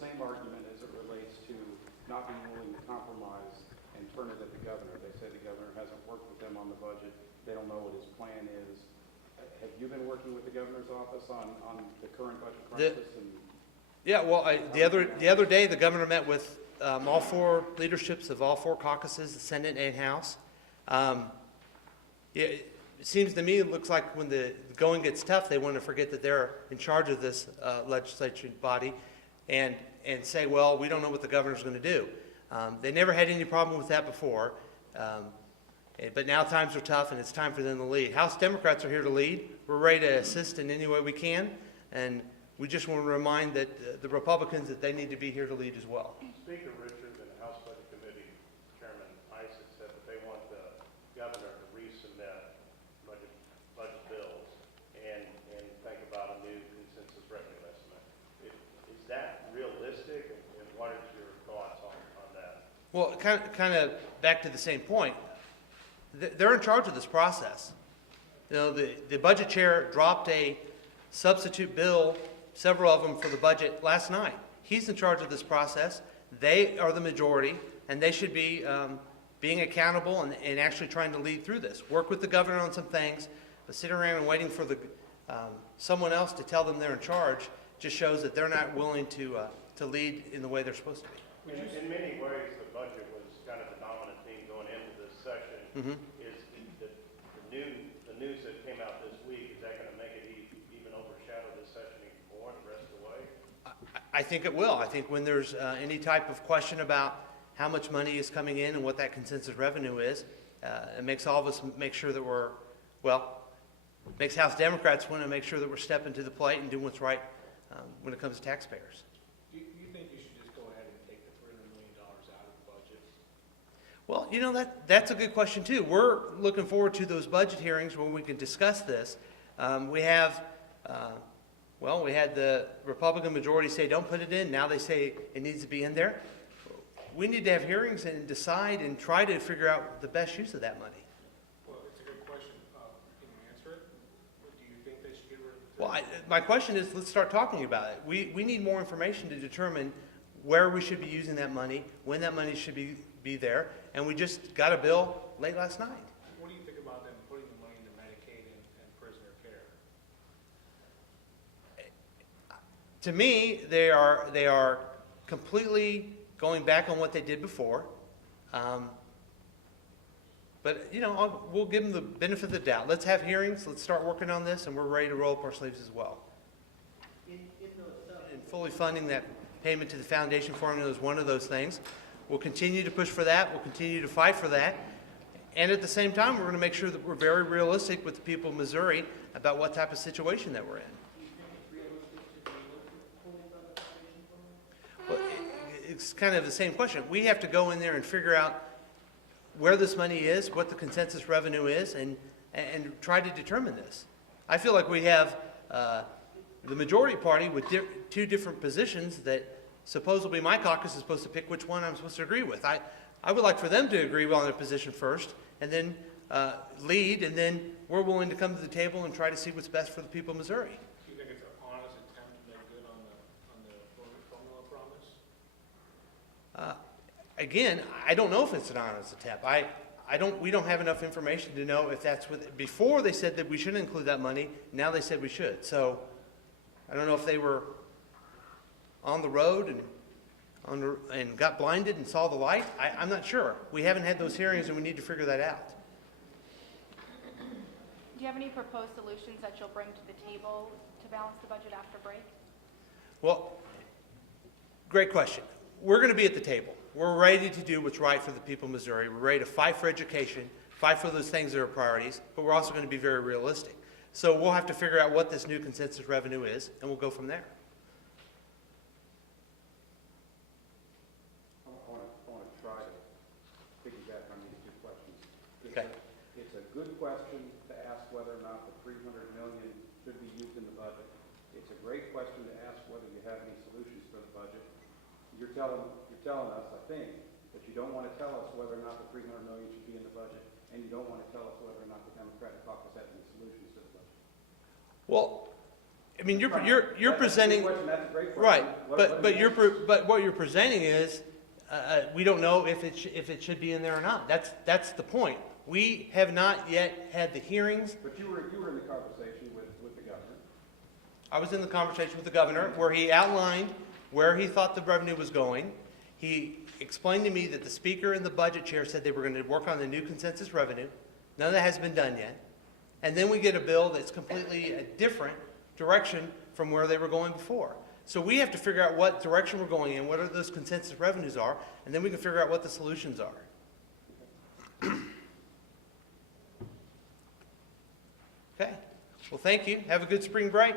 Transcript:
same argument as it relates to not being willing to compromise and turn it at the governor. They say the governor hasn't worked with them on the budget. They don't know what his plan is. Have you been working with the governor's office on the current budget crisis? Yeah, well, the other day, the governor met with all four leaderships of all four caucuses, the Senate and House. It seems to me, it looks like when the going gets tough, they want to forget that they're in charge of this legislature body and say, well, we don't know what the governor's going to do. They never had any problem with that before, but now times are tough and it's time for them to lead. House Democrats are here to lead. We're ready to assist in any way we can, and we just want to remind that the Republicans that they need to be here to lead as well. Speaker Richards and House Budget Committee Chairman Isaac said that they want the governor to resubmit budget bills and think about a new consensus revenue estimate. Is that realistic, and what is your thoughts on that? Well, kind of back to the same point. They're in charge of this process. You know, the budget chair dropped a substitute bill, several of them for the budget last night. He's in charge of this process. They are the majority, and they should be being accountable and actually trying to lead through this. Work with the governor on some things, but sitting around and waiting for someone else to tell them they're in charge just shows that they're not willing to lead in the way they're supposed to be. In many ways, the budget was kind of the dominant theme going into this session. Mm-hmm. Is the news that came out this week, is that going to make it even overshadow this session even more the rest of the way? I think it will. I think when there's any type of question about how much money is coming in and what that consensus revenue is, it makes all of us make sure that makes House Democrats want to make sure that we're stepping to the plate and doing what's right when it comes to taxpayers. Do you think you should just go ahead and take the $300 million out of the budget? Well, you know, that's a good question too. We're looking forward to those budget hearings where we can discuss this. We had the Republican majority say don't put it in. Now they say it needs to be in there. We need to have hearings and decide and try to figure out the best use of that money. Well, it's a good question. Can you answer it? Do you think they should get rid of it? Well, my question is, let's start talking about it. We need more information to determine where we should be using that money, when that money should be there, and we just got a bill late last night. What do you think about them putting the money into Medicaid and prisoner care? To me, they are completely going back on what they did before. But, you know, we'll give them the benefit of the doubt. Let's have hearings. Let's start working on this, and we're ready to roll up our sleeves as well. And fully funding that payment to the foundation formula is one of those things. We'll continue to push for that. We'll continue to fight for that. And at the same time, we're going to make sure that we're very realistic with the people of Missouri about what type of situation that we're in. Well, it's kind of the same question. We have to go in there and figure out where this money is, what the consensus revenue is, and try to determine this. I feel like we have the majority party with two different positions that supposedly my caucus is supposed to pick which one I'm supposed to agree with. I would like for them to agree on their position first, and then lead, and then we're willing to come to the table and try to see what's best for the people of Missouri. Do you think it's an honest attempt to make good on the formula promise? Again, I don't know if it's an honest attempt. We don't have enough information to know if that's what, before they said that we shouldn't include that money, now they said we should. So I don't know if they were on the road and got blinded and saw the light. I'm not sure. We haven't had those hearings and we need to figure that out. Do you have any proposed solutions that you'll bring to the table to balance the budget after break? Well, great question. We're going to be at the table. We're ready to do what's right for the people of Missouri. We're ready to fight for education, fight for those things that are priorities, but we're also going to be very realistic. So we'll have to figure out what this new consensus revenue is, and we'll go from there. I want to try to piggyback on these two questions. Okay. It's a good question to ask whether or not the $300 million should be used in the budget. It's a great question to ask whether you have any solutions for the budget. You're telling us, I think, that you don't want to tell us whether or not the $300 million should be in the budget, and you don't want to tell us whether or not the Democratic caucus has any solutions to the budget. Well, I mean, you're That's a good presenting, question, that's a great question. right, What but do you you're, answer? but what you're presenting is, we don't know if it should be in there or not. That's the point. We have not yet had the hearings. But you were in the conversation with the governor. I was in the conversation with the governor where he outlined where he thought the revenue was going. He explained to me that the speaker and the budget chair said they were going to work on the new consensus revenue. None of that has been done yet. And then we get a bill that's completely a different direction from where they were going before. So we have to figure out what direction we're going in, what are those consensus revenues are, and then we can figure out what the solutions are. Okay. Well, thank you. Have a good spring break.